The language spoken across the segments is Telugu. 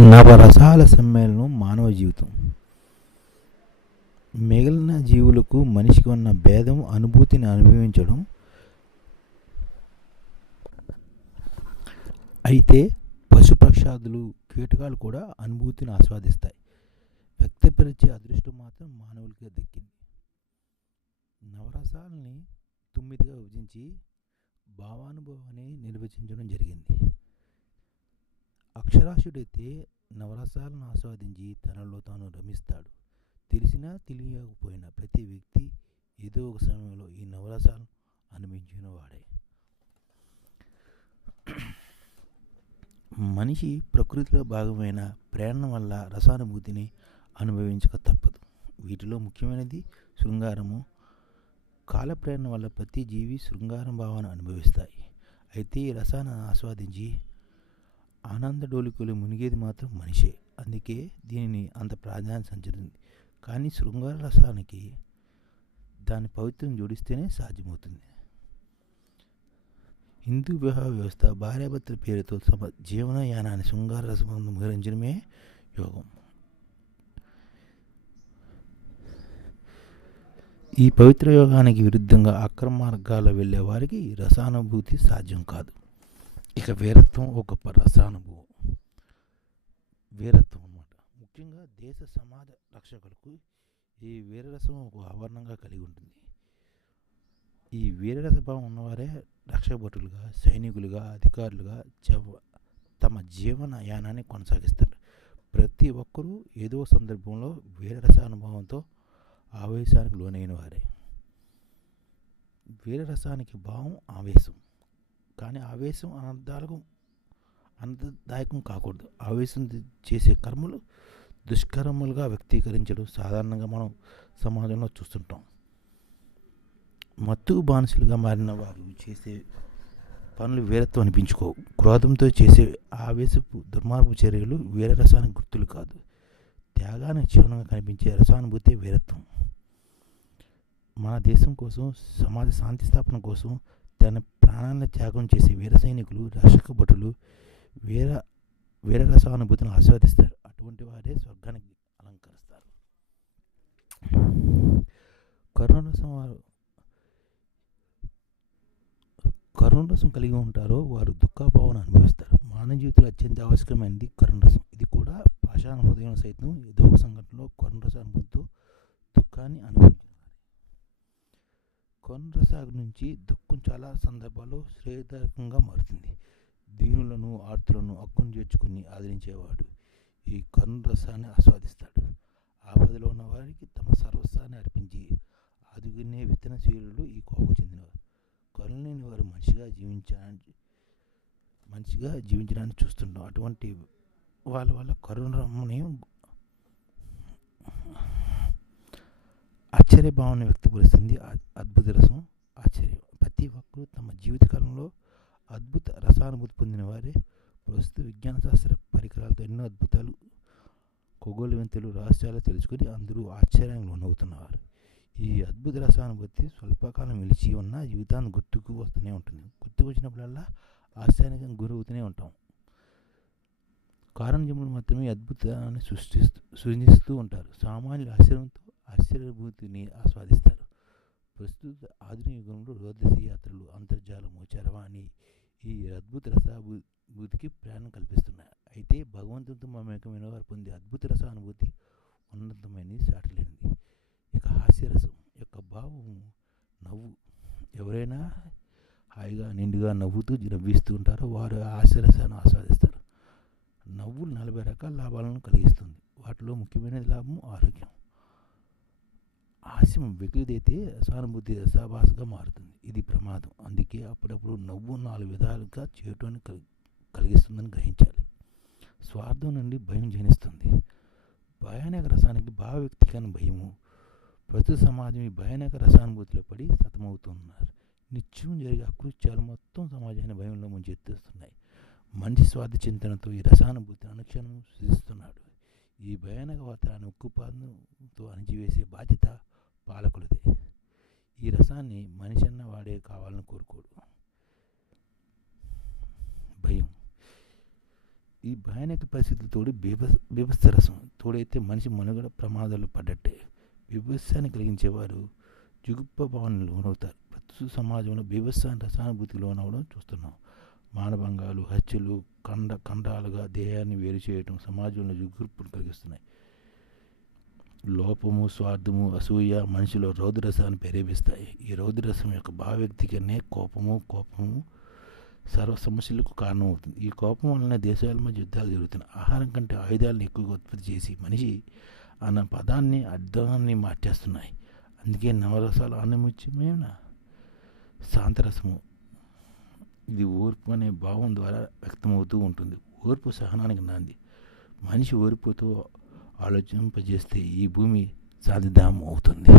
నవరసాల సమ్మేళనం మానవ జీవితం. మిగిలిన జీవులకు మనిషికి ఉన్న భేదం అనుభూతిని అనుభవించడం. అయితే పశుపక్షాదులు కీటకాలు కూడా అనుభూతిని ఆస్వాదిస్తాయి. వ్యక్తపరిచే అదృష్టం మాత్రం మానవులకే దక్కింది. నవరసాలని 9గా విభజించి భావానుభవాన్ని నిర్వచించడం జరిగింది. అక్షరాస్యుడైతే నవరసాలను ఆస్వాదించి తనలో తాను రమిస్తాడు. తెలిసినా తెలియకపోయినా ప్రతి వ్యక్తి ఏదో ఒక సమయంలో ఈ నవరసాలను అనుభవించిన వాడే. మనిషి ప్రకృతిలో భాగమైన ప్రేరణ వల్ల రసానుభూతిని అనుభవించక తప్పదు. వీటిలో ముఖ్యమైనది శృంగారము. కాలప్రేరణ వల్ల ప్రతి జీవి శృంగారం భావాన్ని అనుభవిస్తాయి. అయితే ఈ రసాన్ని ఆస్వాదించి ఆనంద డోలికలు మునిగేది మాత్రం మనిషే. అందుకే దీనిని అంత ప్రాధాన్యత సంచరించింది. కానీ శృంగార రసానికి దాని పవిత్రం జోడిస్తేనే సాధ్యమవుతుంది. హిందూ వివాహ వ్యవస్థ భార్యాభర్తల పేరుతో తమ జీవనయానాన్ని శృంగార రసంలో ముహరించడమే యోగం. ఈ పవిత్ర యోగానికి విరుద్ధంగా అక్రమ మార్గాల్లో వెళ్ళే వారికి రసానుభూతి సాధ్యం కాదు. ఇక వీరత్వం ఒక గొప్ప రసానుభవం. వీరత్వం అన్నమాట. ముఖ్యంగా దేశ సమాజ రక్షకులకు ఈ వీరరసం ఒక ఆవరణంగా కలిగి ఉంటుంది. ఈ వీరరసభావం ఉన్నవారే రక్షభటులుగా, సైనికులుగా, అధికారులుగా తమ జీవన యానాన్ని కొనసాగిస్తారు. ప్రతి ఒక్కరూ ఏదో సందర్భంలో వీరరసానుభవంతో ఆవేశానికి లోనైన వారే. వీరరసానికి భావం ఆవేశం. కానీ ఆవేశం ఆనందదాయకం కాకూడదు. ఆవేశం చేసే కర్మలు దుష్కర్మలుగా వ్యక్తీకరించడం సాధారణంగా మనం సమాజంలో చూస్తుంటాం. మత్తుకు బానిసలుగా మారిన వారు చేసే పనులు వీరత్వం అనిపించుకోవు. క్రోధంతో చేసే ఆవేశపు దుర్మార్గపు చర్యలు వీరరసానికి గుర్తులు కాదు. త్యాగానికి చిహ్నంగా కనిపించే రసానుభూతి వీరత్వం. మన దేశం కోసం, సమాజ శాంతి స్థాపన కోసం తన ప్రాణాలను త్యాగం చేసే వీర సైనికులు, రక్షక భటులు వీరరసానుభూతిని ఆస్వాదిస్తారు. అటువంటి వారే స్వర్గానికి అలంకరిస్తారు. కరుణరసం కలిగి ఉంటారో వారు దుఃఖభావాన్ని అనుభవిస్తారు. మానవ జీవితంలో అత్యంత ఆవశ్యకమైనది కరుణరసం. ఇది కూడా పాషాణ హృదయం సైతం ఏదో ఒక సంఘటనలో కరుణరస అనుభూతితో దుఃఖాన్ని అనుభవించారు. కరుణరసాల నుంచి దుఃఖం చాలా సందర్భాల్లో శ్రేయదాయకంగా మారుతుంది. దీనులను, ఆర్తులను హక్కును చేర్చుకుని ఆదరించేవాడు ఈ కరుణరసాన్ని ఆస్వాదిస్తాడు. ఆపదలో ఉన్న వారికి తమ సర్వస్వాన్ని అర్పించి ఆదుకునే విత్తనశీలులు ఈ కోవకు చెందినవారు. కరుణ లేని వారు మనిషిగా జీవించడానికి చూస్తుంటాం. అటువంటి వాళ్ళ వల్ల కరుణరమని ఆశ్చర్యభావాన్ని వ్యక్తపరుస్తుంది. అద్భుత రసం, ఆశ్చర్యం. ప్రతి ఒక్కరూ తమ జీవితకాలంలో అద్భుత రసానుభూతి పొందిన వారే. ప్రస్తుత విజ్ఞాన శాస్త్ర పరికరాలతో ఎన్నో అద్భుతాలు, ఖగోళ వింతలు, రహస్యాలు తెలుసుకుని అందరూ ఆశ్చర్యానికి లోనవుతున్నవారు. ఈ అద్భుత రసానుభూతి స్వల్పకాలం నిలిచి ఉన్న జీవితాన్ని గుర్తుకు వస్తూనే ఉంటుంది. గుర్తుకు వచ్చినప్పుడల్లా ఆశ్చర్యానికి గురవుతూనే ఉంటాం. కారణజములు మాత్రమే అద్భుతాన్ని సృజిస్తూ ఉంటారు. సామాన్యులు ఆశ్చర్యానుభూతిని ఆస్వాదిస్తారు. ప్రస్తుత ఆధునిక యుగంలో రోదసి యాత్రలు, అంతర్జాలము, చరవాణి ఈ అద్భుత రసానుభూతికి ప్రేరణ కల్పిస్తున్నాయి. అయితే భగవంతుడితో మమేకమైన వారు పొందే అద్భుత రసానుభూతి ఉన్నతమైనది, సాటిలేనిది. ఇక హాస్యరసం యొక్క భావం నవ్వు. ఎవరైనా హాయిగా నిండుగా నవ్విస్తూ ఉంటారో వారు హాస్యరసాన్ని ఆస్వాదిస్తారు. నవ్వు 40 రకాల లాభాలను కలిగిస్తుంది. వాటిలో ముఖ్యమైన లాభం ఆరోగ్యం. హాస్యం వెకిలిదైతే రసానుభూతి రసాభాసగా మారుతుంది. ఇది ప్రమాదం. అందుకే అప్పుడప్పుడు నవ్వు 4 విధాలుగా చేయటాన్ని కలిగిస్తుందని గ్రహించాలి. స్వార్థం నుండి భయం జనిస్తుంది. భయానక రసానికి భావ వ్యక్తీకరణ భయము. ప్రస్తుత సమాజం ఈ భయానక రసానుభూతిలో పడి సతమవుతున్నారు. నిత్యం జరిగే అకృత్యాలు మొత్తం సమాజాన్ని భయంలో ముంచెత్తేస్తున్నాయి. మనిషి స్వార్థ చింతనతో ఈ రసానుభూతిని అనుక్షణం సృజిస్తున్నాడు. ఈ భయానక వాతావరణాన్ని ఉక్కుపాదంతో అణిచివేసే బాధ్యత పాలకులదే. ఈ రసాన్ని మనిషి అన్న వాడే కావాలని కోరుకోడు. భయం. ఈ భయానక పరిస్థితులు తోడు బీభత్సరసం తోడైతే మనిషి మనుగడ ప్రమాదాలు పడ్డట్టే. బీభత్సాన్ని కలిగించేవారు జుగుప్స భావనలు లోనవుతారు. ప్రస్తుత సమాజంలో బీభత్సాన్ని రసానుభూతికి లోనవడం చూస్తున్నాం. మానభంగాలు, హత్యలు, ఖండాలుగా దేహాన్ని వేరు చేయడం సమాజంలో జుగుప్సను కలిగిస్తున్నాయి. లోపము, స్వార్థము, అసూయ మనిషిలో రౌద్రరసాన్ని ప్రేరేపిస్తాయి. ఈ రౌద్రరసం యొక్క భావవ్యక్తికనే కోపము సర్వ సమస్యలకు కారణమవుతుంది. ఈ కోపం వలన దేశాల మధ్య యుద్ధాలు జరుగుతున్నాయి. ఆహారం కంటే ఆయుధాలను ఎక్కువగా ఉత్పత్తి చేసి మనిషి అన్న పదాన్ని అర్థాన్ని మార్చేస్తున్నాయి. అందుకే నవరసాలు ఆణిముత్యమైన శాంతరసము. ఇది ఓర్పు అనే భావం ద్వారా వ్యక్తమవుతూ ఉంటుంది. ఓర్పు సహనానికి నాంది. మనిషి ఓర్పుతో ఆలోచింపజేస్తే ఈ భూమి సాధిధామం అవుతుంది.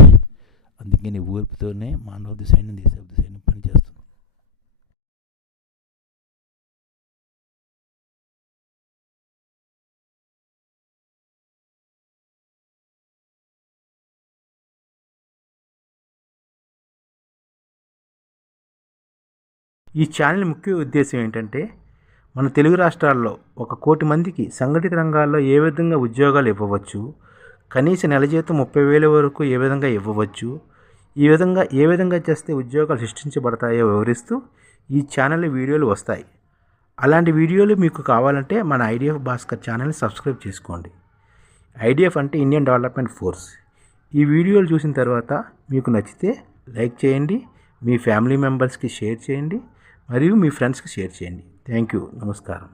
అందుకని ఓర్పుతోనే మానవ సైన్యం, దేశాభివృద్ధి సైన్యం పనిచేస్తుంది. ఈ ఛానల్ ముఖ్య ఉద్దేశం ఏంటంటే, మన తెలుగు రాష్ట్రాల్లో 1 కోటి మందికి సంఘటిత రంగాల్లో ఏ విధంగా ఉద్యోగాలు ఇవ్వవచ్చు, కనీస నెల జీతం 30,000 వరకు ఏ విధంగా ఇవ్వవచ్చు, ఏ విధంగా చేస్తే ఉద్యోగాలు సృష్టించబడతాయో వివరిస్తూ ఈ ఛానల్ వీడియోలు వస్తాయి. అలాంటి వీడియోలు మీకు కావాలంటే మన ఐడిఎఫ్ భాస్కర్ ఛానల్ని సబ్స్క్రైబ్ చేసుకోండి. ఐడిఎఫ్ అంటే ఇండియన్ డెవలప్మెంట్ ఫోర్స్. ఈ వీడియోలు చూసిన తర్వాత మీకు నచ్చితే లైక్ చేయండి, మీ ఫ్యామిలీ మెంబర్స్కి షేర్ చేయండి, మరియు మీ ఫ్రెండ్స్కి షేర్ చేయండి. Thank you. నమస్కారం.